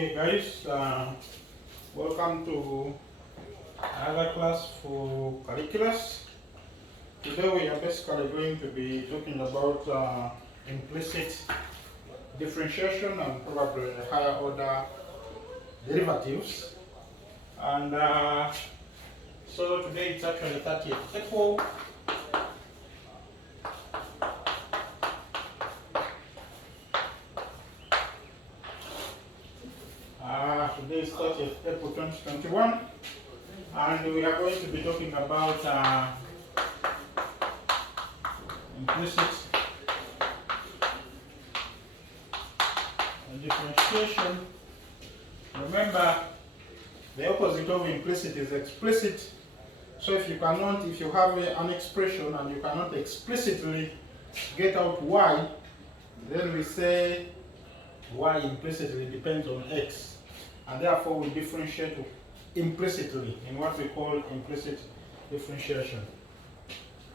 Okay guys, welcome to another class for calculus. Today we are basically going to be talking about implicit differentiation and probably higher order derivatives. And so today it's actually 30th April. Today is 30th April 2021, and we are going to be talking about implicit differentiation. Remember, the opposite of implicit is explicit. So if you have an expression and you cannot explicitly get out y, then we say y implicitly depends on x, and therefore we differentiate implicitly in what we call implicit differentiation.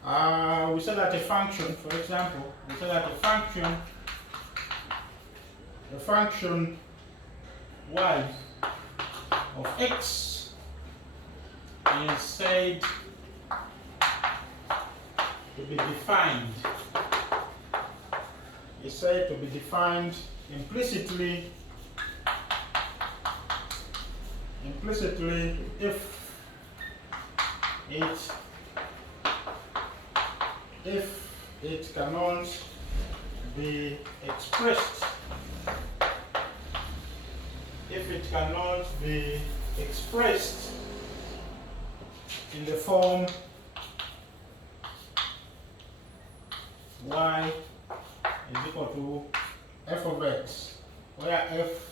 We say that a function, for example, we say that a function y of x is said to be defined. Is said to be defined implicitly if it cannot be expressed in the form y is equal to f of x, where f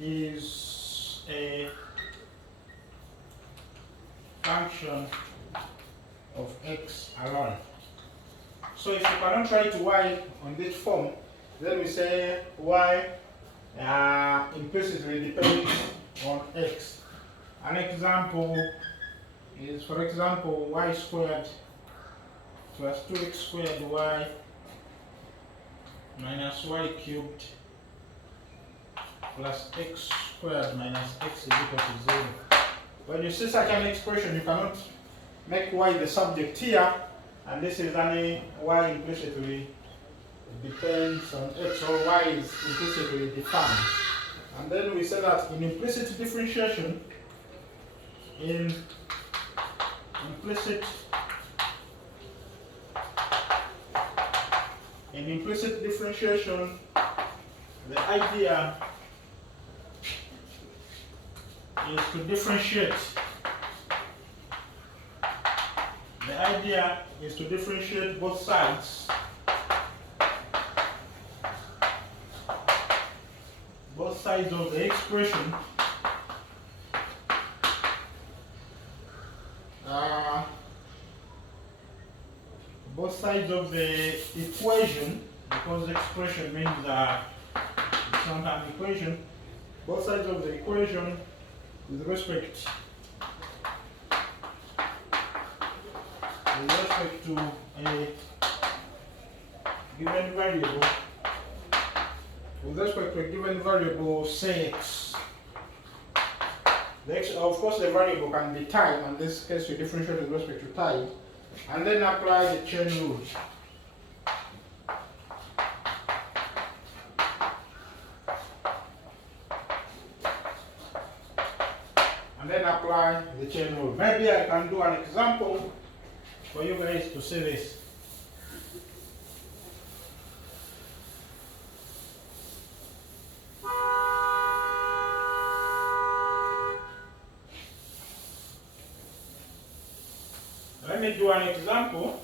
is a function of x alone. So if you cannot write y on this form, then we say y implicitly depends on x. An example is, for example, y squared plus 2x squared y minus y cubed plus x squared minus x is equal to 0. When you see such an expression, you cannot make y the subject here, and this is only y implicitly depends on x, or y is implicitly defined. And then we say that in implicit differentiation, the idea is to differentiate. The idea is to differentiate both sides of the expression both sides of the equation, because the expression means it's not an equation. Both sides of the equation with respect to a given variable, say x. Of course, the variable can be time. In this case, we differentiate with respect to time, and then apply the chain rule. Maybe I can do an example for you guys to see this. Let me do an example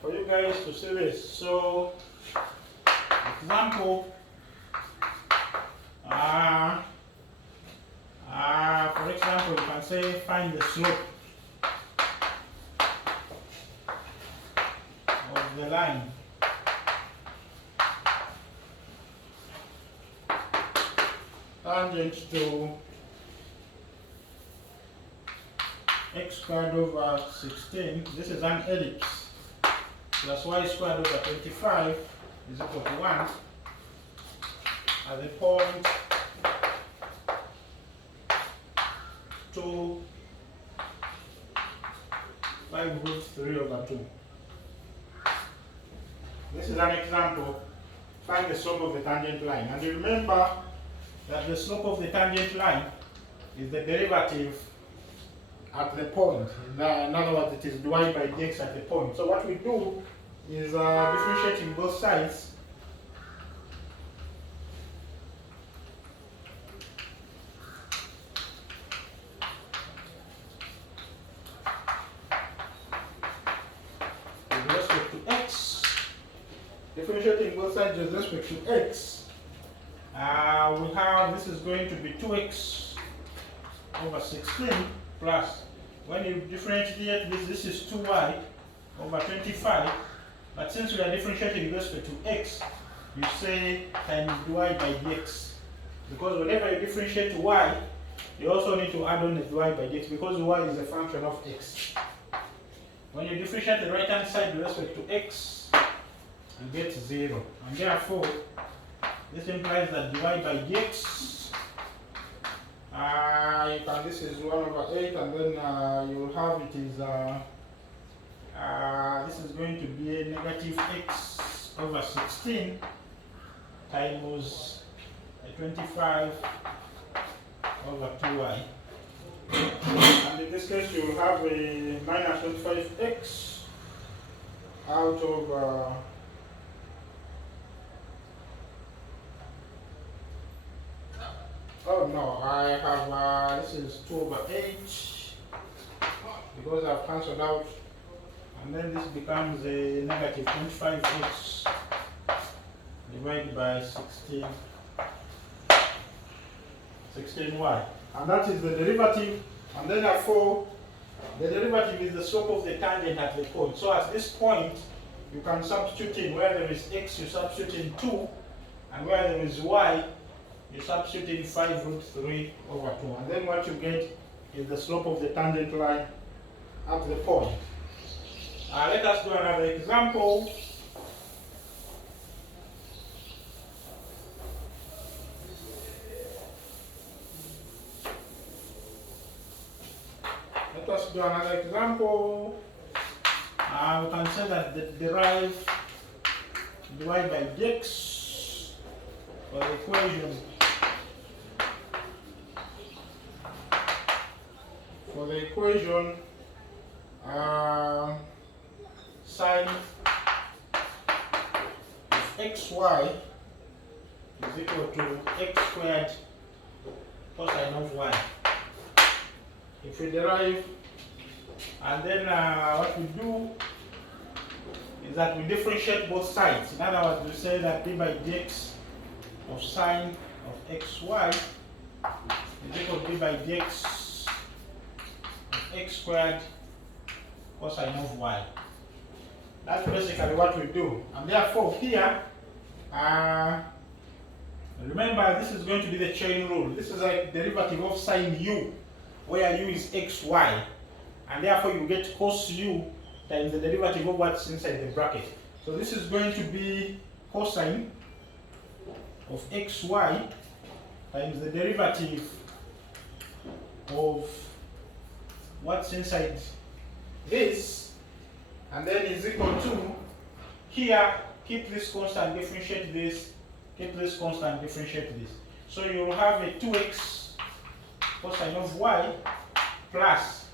for you guys to see this. So, example, for example, you can say find the slope of the line tangent to x squared over 16. This is an ellipse. Plus y squared over 25 is equal to 1. at the point 2 5 root 3 over 2. This is an example. Find the slope of the tangent line. And remember that the slope of the tangent line is the derivative at the point. In other words, it is dy by dx at the point. So what we do is differentiating both sides. With respect to x. Differentiating both sides with respect to x. We have, this is going to be 2x over 16 plus, when you differentiate this is 2y over 25, but since we are differentiating with respect to x, you say times dy by dx, because whenever you differentiate to y, you also need to add on the dy by dx, because y is a function of x. When you differentiate the right hand side with respect to x, you get 0, and therefore this implies that dy by dx, this is 1 over 8, and then you will have it is, this is going to be a negative x over 16 times 25 over 2y. And in this case, you will have a minus 25x out of oh no, I have, this is 2 over 8, because I've cancelled out, and then this becomes a negative 25x divided by 16y. And that is the derivative, and then therefore, the derivative is the slope of the tangent at the point. So at this point, you can substitute in, where there is x, you substitute in 2, and where there is y, you substitute in 5 root 3 over 2, and then what you get is the slope of the tangent line at the point. Let us do another example. Let us do another example. We can say that derive dy by dx for the equation. For the equation, sine of xy is equal to x squared cosine of y. If we derive, and then what we do is that we differentiate both sides. In other words, we say that d by dx of sine of xy is equal to d by dx x squared cosine of y. That's basically what we do. And therefore here, remember this is going to be the chain rule. This is a derivative of sine u, where u is xy. And therefore you get cos u times the derivative of what's inside the bracket. So this is going to be cosine of xy times the derivative of what's inside this, and then is equal to, here, keep this constant, differentiate this, keep this constant, differentiate this. So you will have a 2x cosine of y plus,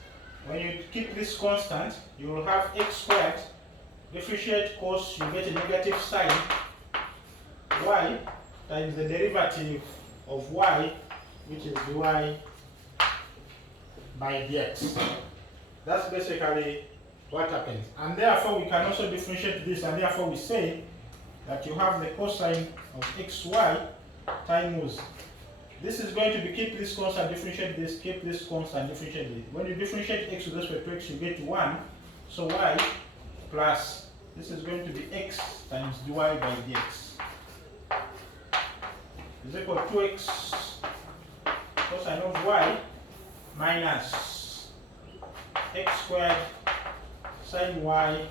when you keep this constant, you will have x squared, differentiate cos, you get a negative sine y times the derivative of y, which is dy by dx. That's basically what happens. And therefore we can also differentiate this, and therefore we say that you have the cosine of xy times, this is going to be, keep this constant, differentiate this, keep this constant, differentiate this. When you differentiate x with respect to x, you get 1. So y plus, this is going to be x times dy by dx is equal to 2x cosine of y minus x squared sine y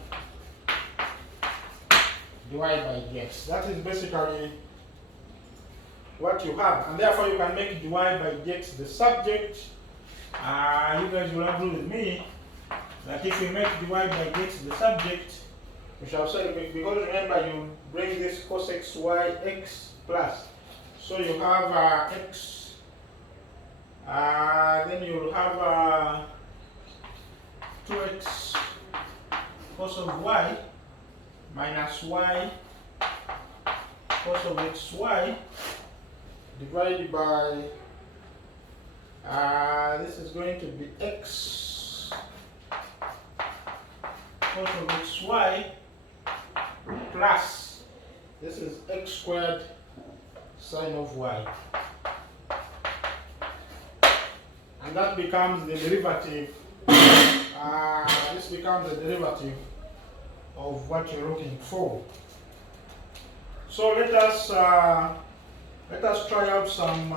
dy by dx. That is basically what you have, and therefore you can make dy by dx the subject. You guys will agree with me that if you make dy by dx the subject, we shall say, because remember you bring this cos xy x plus, so you have x, then you'll have 2x cos of y minus y cos of xy divided by, this is going to be x cos of xy plus, this is x squared sine of y. And that becomes the derivative, this becomes the derivative of what you're looking for. So let us try out some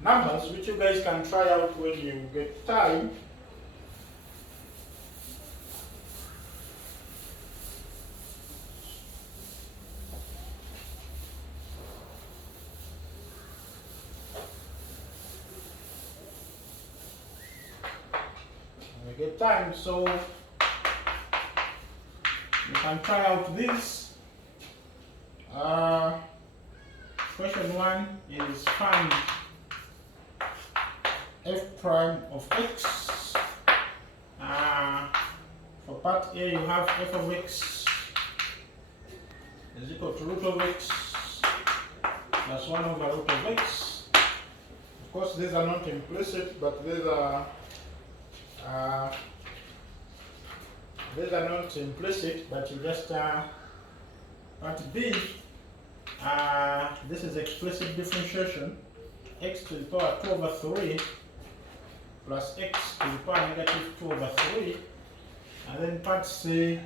numbers which you guys can try out when you get time. When you get time, so you can try out this. Question 1 is find f prime of x. For part A, you have f of x is equal to root of x plus 1 over root of x. Of course, these are not implicit, but these are not implicit, but you just part B. This is explicit differentiation, x to the power 2 over 3 plus x to the power negative 2 over 3. And then part C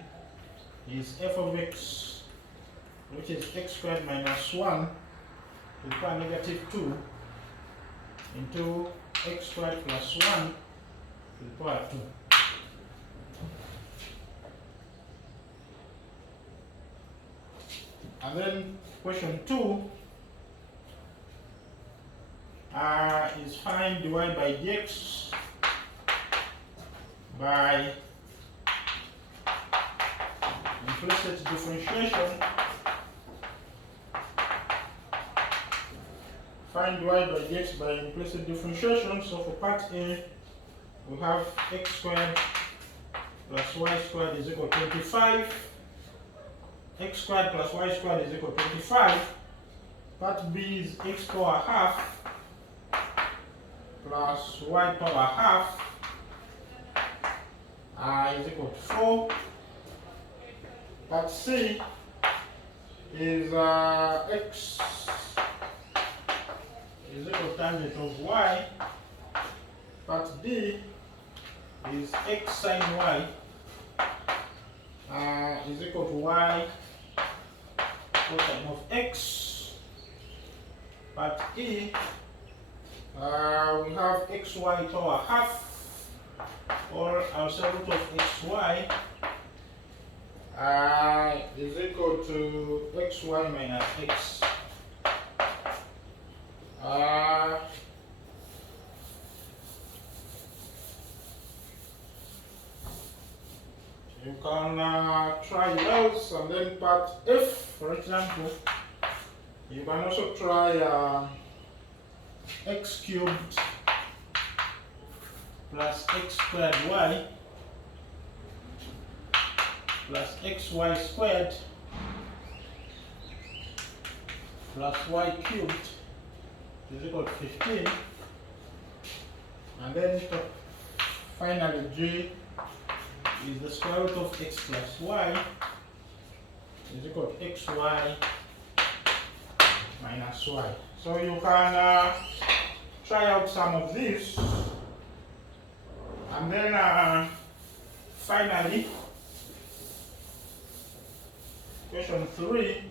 is f of x, which is x squared minus 1 to the power negative 2 into x squared plus 1 to the power 2. And then question 2 is find dy by dx by implicit differentiation. Find dy by dx by implicit differentiation. So for part A, we have x squared plus y squared is equal to 25. X squared plus y squared is equal to 25. Part B is x power half plus y power half is equal to 4. Part C is x is equal to tangent of y. Part D is x sine y is equal to y cosine of x. Part E, we have xy power half, or I'll say root of xy is equal to xy minus x. You can try those, and then part F, for example, you can also try x cubed plus x squared y plus xy squared plus y cubed is equal to 15. And then finally G is the square root of x plus y is equal to xy minus y. So you can try out some of these, and then finally question 3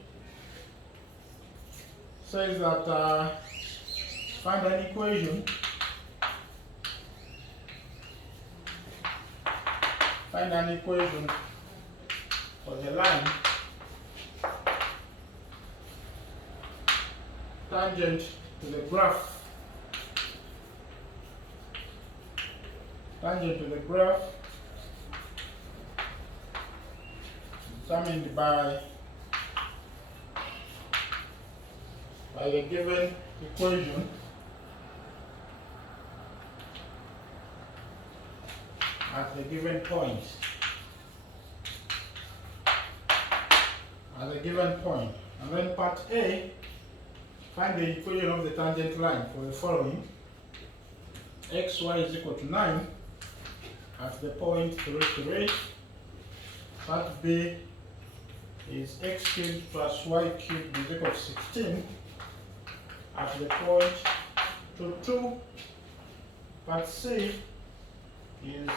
says that find an equation for the line tangent to the graph, determined by the given equation at the given point. And then part A, find the equation of the tangent line for the following: xy is equal to 9 at the point 3, 3. Part B is x cubed plus y cubed is equal to 16 at the point 2, 2. Part C is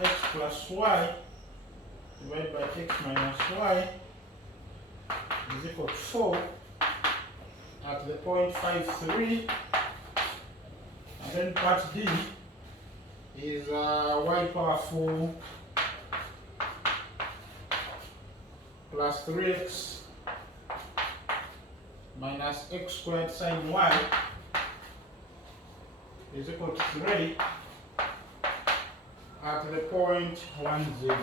x plus y divided by x minus y is equal to 4 at the point 5, 3. And then part D is y power 4 plus 3x minus x squared sine y is equal to 3 at the point 1, 0.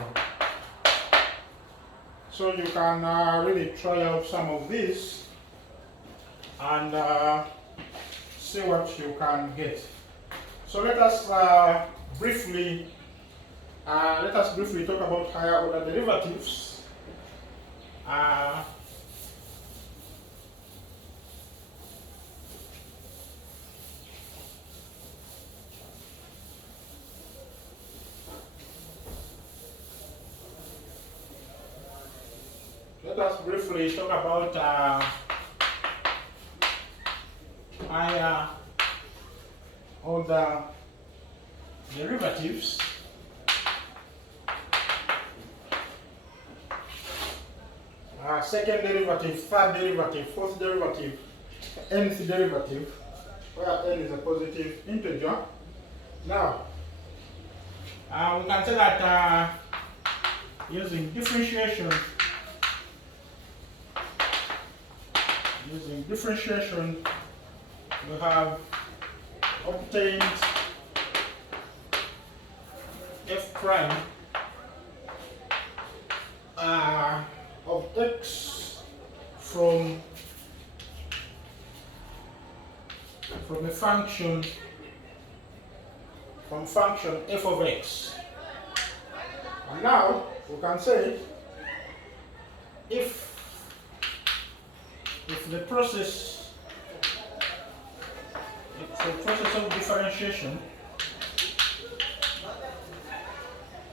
So you can really try out some of these and see what you can get. So let us briefly talk about higher order derivatives. Let us briefly talk about higher order derivatives. Second derivative, third derivative, fourth derivative, nth derivative, where n is a positive integer. Now, we can say that using differentiation, we have obtained f prime of x from a function f of x. And now we can say if the process of differentiation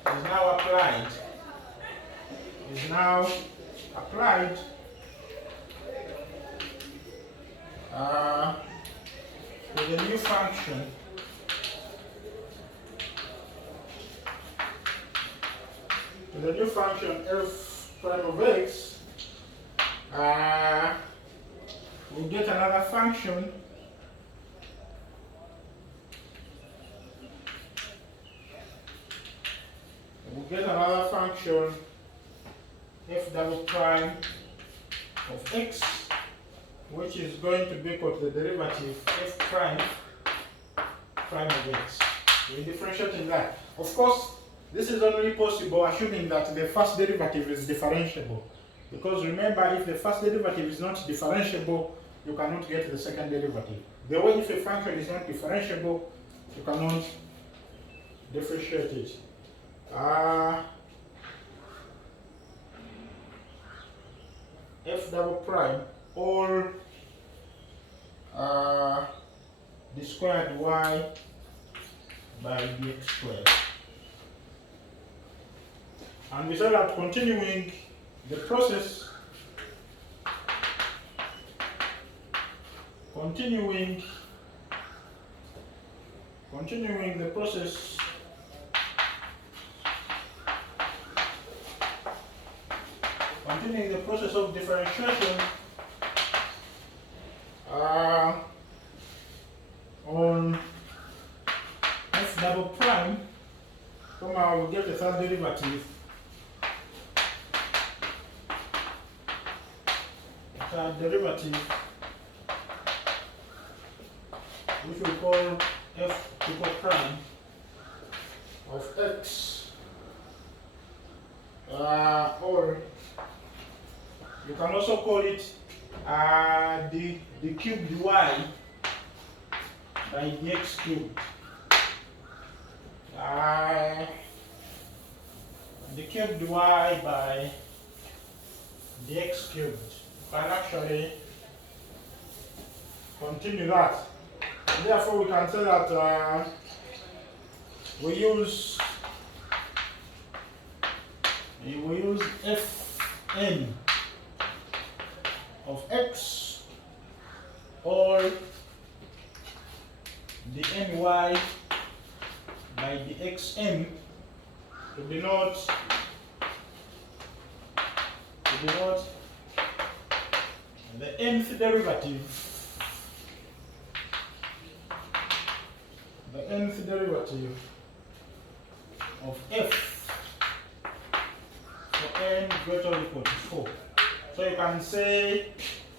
is now applied to the new function f prime of x, we get another function f double prime of x, which is going to be equal to the derivative f prime of x. We differentiate that. Of course, this is only possible assuming that the first derivative is differentiable. Because remember, if the first derivative is not differentiable, you cannot get the second derivative. The way if a function is not differentiable, you cannot differentiate it. F double prime all d squared y by dx squared. And we said that continuing the process, continuing the process of differentiation on f double prime, we'll get the third derivative. if we call f equal prime of x, or you can also call it the cubed y by dx cubed. The cubed y by dx cubed. You can actually continue that. Therefore, we can say that we use fn of x, or the ny by the xn to denote the nth derivative. The nth derivative of f for n greater or equal to 4. So you can say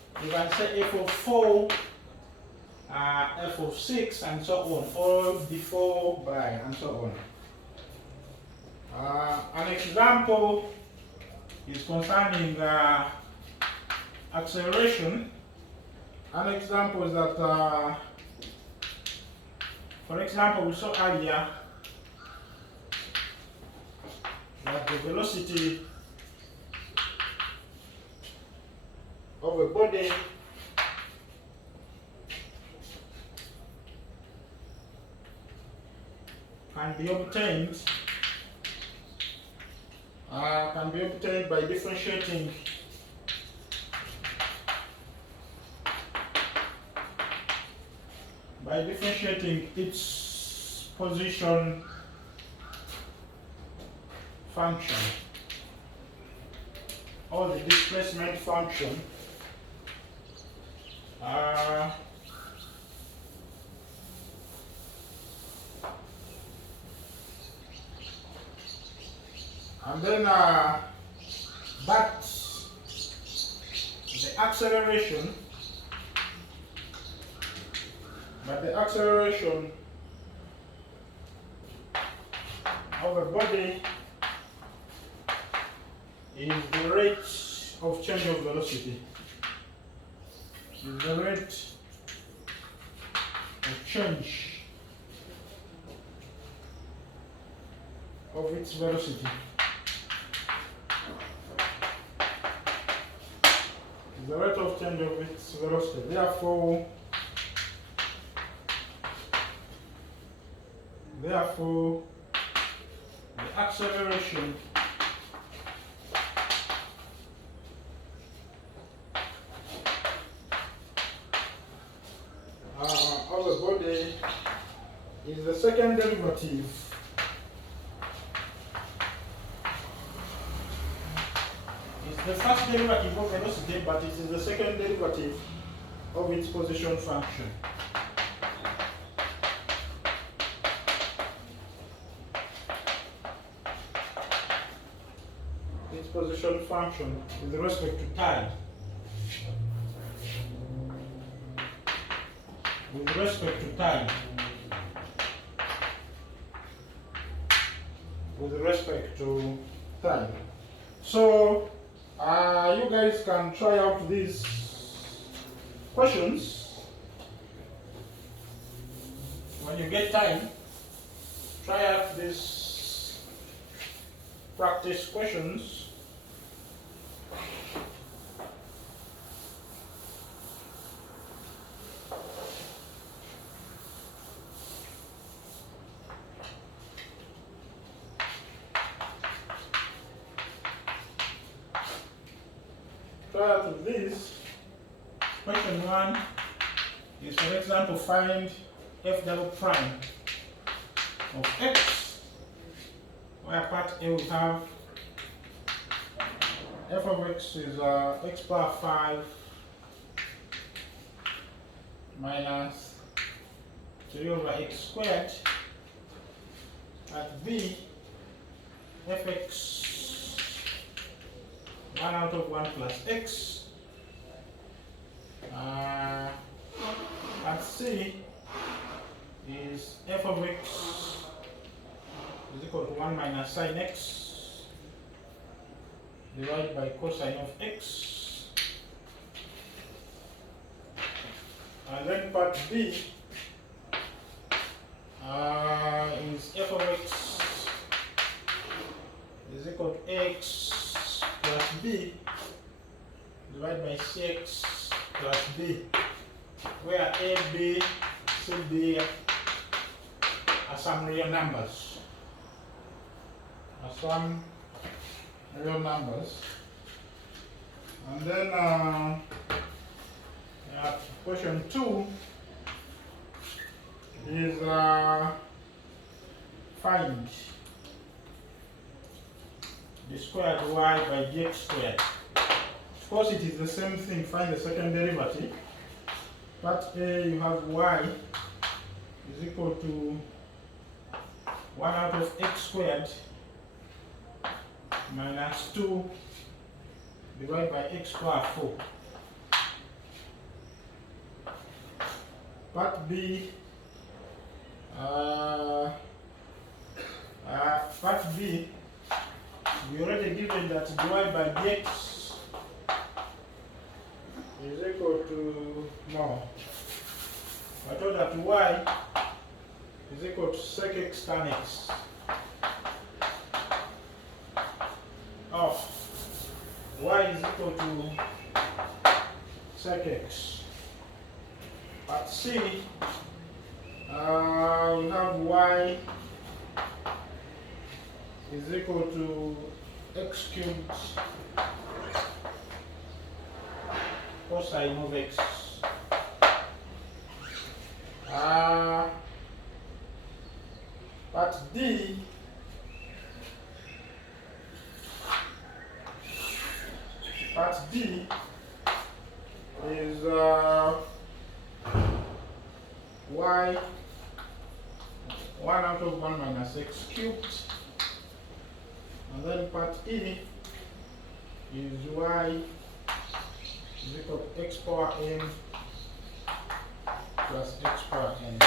f of 4, f of 6, and so on, or before, by, and so on. An example is concerning acceleration. An example is that, for example, we saw earlier that the velocity of a body can be obtained by differentiating its position function, or the displacement function, and then but the acceleration of a body is the rate of change of velocity. Is the rate of change of its velocity. Is the rate of change of its velocity. Therefore, the acceleration of a body is the second derivative It's the first derivative of velocity, but it is the second derivative of its position function. Its position function with respect to time. With respect to time. With respect to time. So, you guys can try out these questions. When you get time, try out these practice questions. Try out of this. Question 1 is, for example, find f double prime of x, where part A we have f of x is x power 5 minus 3 over x squared. At B, fx 1 out of 1 plus x. At C, f of x is equal to 1 minus sine x divided by cosine of x. And then part B is f of x is equal to x plus b divided by cx plus b, where a, b, c, d are some real numbers. And then question 2 is find the squared y by dx squared. Of course, it is the same thing. Find the second derivative. Part A, you have y is equal to 1 out of x squared minus 2 divided by x power 4. Part B, we already given that dy by dx is equal to, no, I told that y is equal to sec x tan x. Y is equal to sec x. Part C, we have y is equal to x cubed cosine of x. Part D, is y 1 out of 1 minus x cubed, and then part E is y is equal to x power n plus x power n.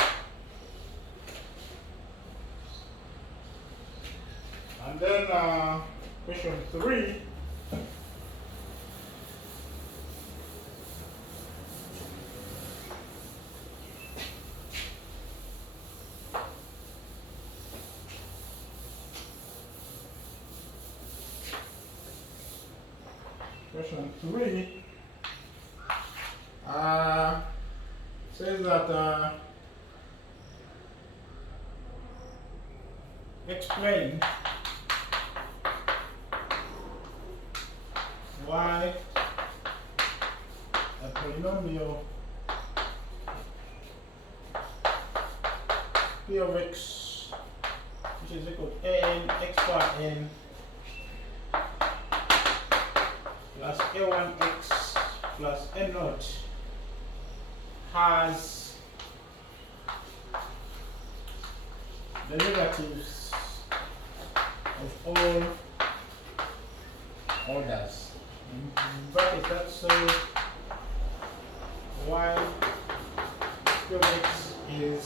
And then question 3 says that explain why a polynomial p of x, which is equal to an x power n plus a1x plus n naught has derivatives of all orders. In bracket, that's so y p of x is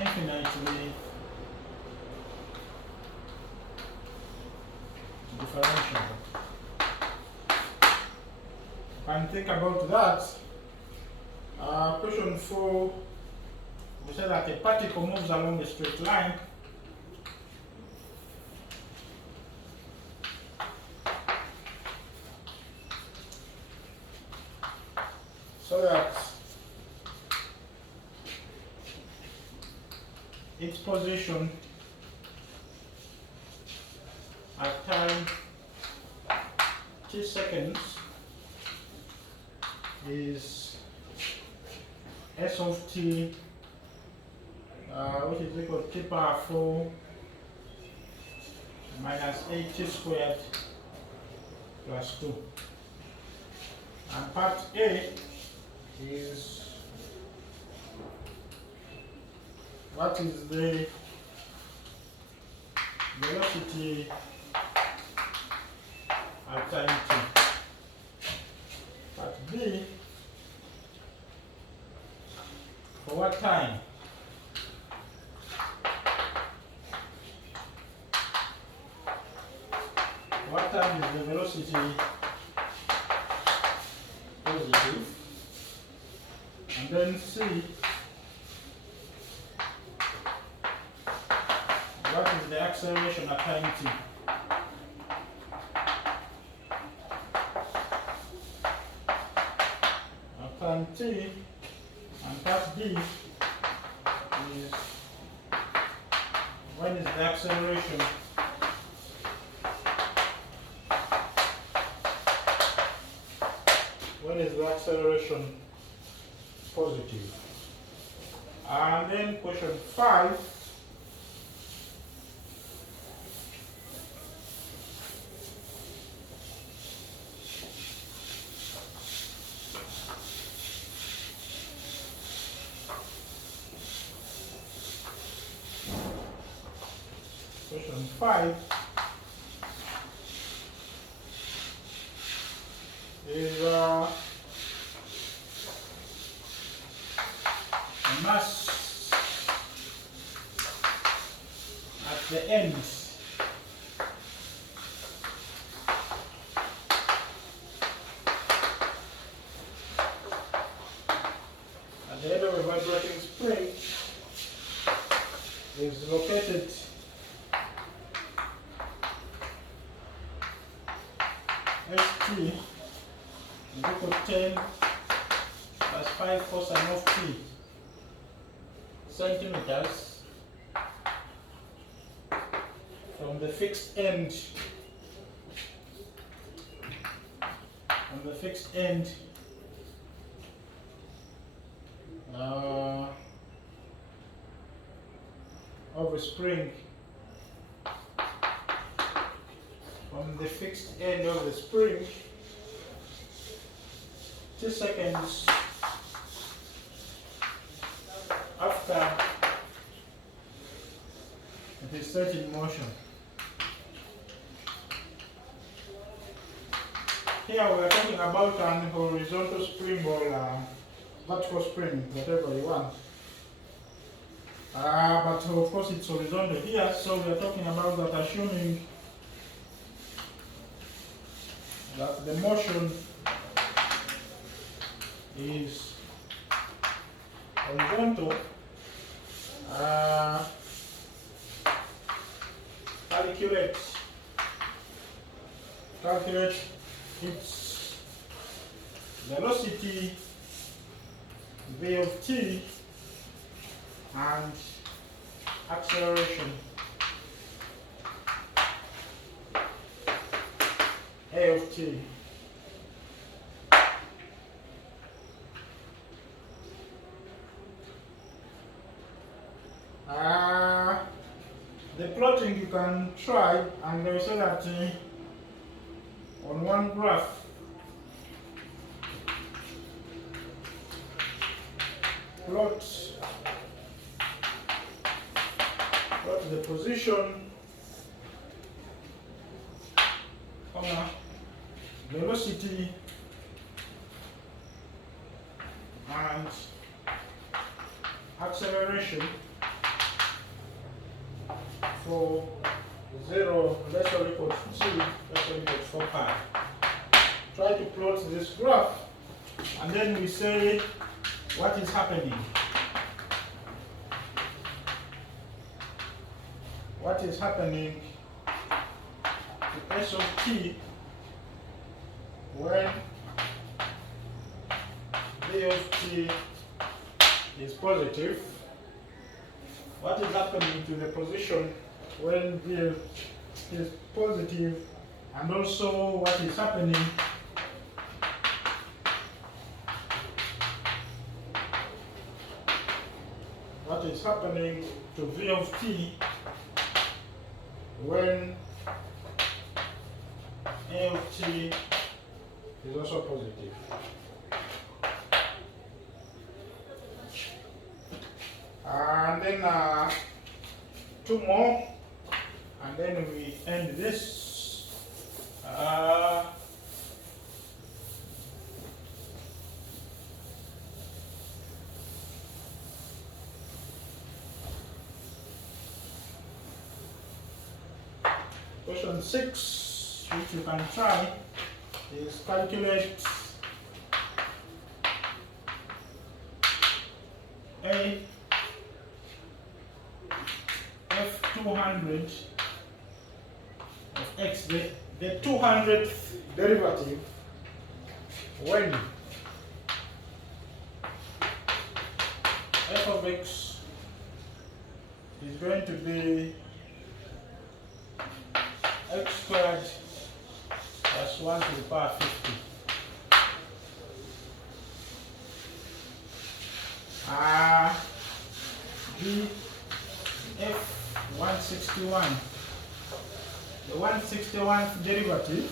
infinitely differentiable. And think about that. Question 4, we said that a particle moves along a straight line. So that its position at time t seconds is s of t, which is equal to t power 4 minus 8t squared plus 2. And part A is what is the velocity at time t. Part B term is the velocity positive, and then C, what is the acceleration at time t? At time t, and part D is when is the acceleration positive? And then question 5, is mass at the end of a vibrating spring is located St is equal to 10 plus 5 cosine of t centimeters from the fixed end of a spring, spring 2 seconds after it is set in motion. Here we are talking about an horizontal spring or vertical spring, whatever you want. But of course it's horizontal here, so we are talking about that assuming that the motion is horizontal. Calculate its velocity v of t and acceleration a of t. The plotting you can try, and they say that on one graph plot the position, velocity and acceleration for 0 less or equal to 2 less or equal to 4 pi. Try to plot this graph, and then we say what is happening. What is happening to S of t when V of t is positive? What is happening to the position when V is positive, and also what is happening to V of t when A of t is also positive. And then 2 more, and then we end this. Question 6. which you can try is calculate a f200 of x, the 200th derivative when f of x is going to be x squared plus 1 to the power 50. The f161, the 161th derivative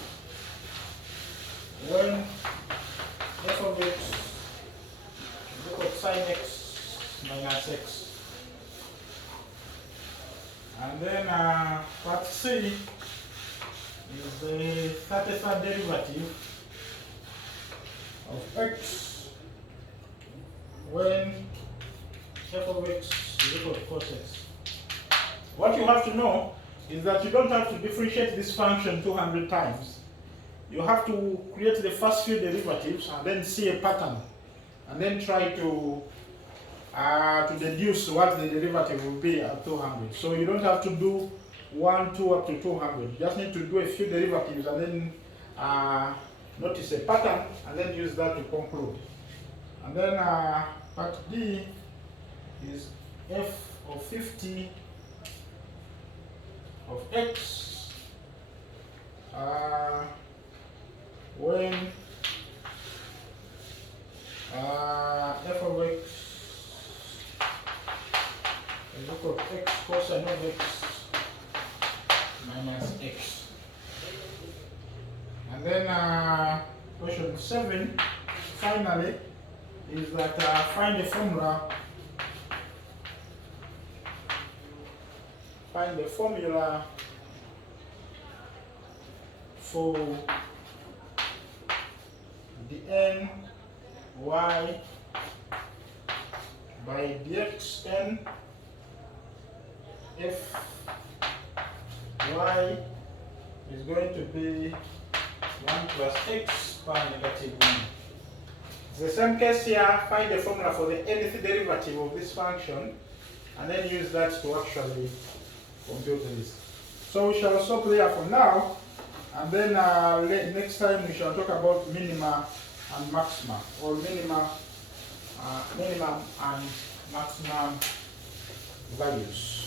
when f of x is equal to sine x minus x. And then part C is the 33rd derivative of x when f of x is equal to cos x. What you have to know is that you don't have to differentiate this function 200 times. You have to create the first few derivatives and then see a pattern and then try to deduce what the derivative will be at 200. So you don't have to do 1, 2 up to 200. You just need to do a few derivatives and then notice a pattern and then use that to conclude. And then part D is f of 50 of x when f of x is equal to x cosine of x minus x. And then question 7 finally is that find the formula for the n y by dx n if y is going to be 1 plus x power negative 1. It's the same case here. Find the formula for the nth derivative of this function and then use that to actually compute this. So we shall stop there for now, and then next time we shall talk about minima and maxima, or minimum and maximum values.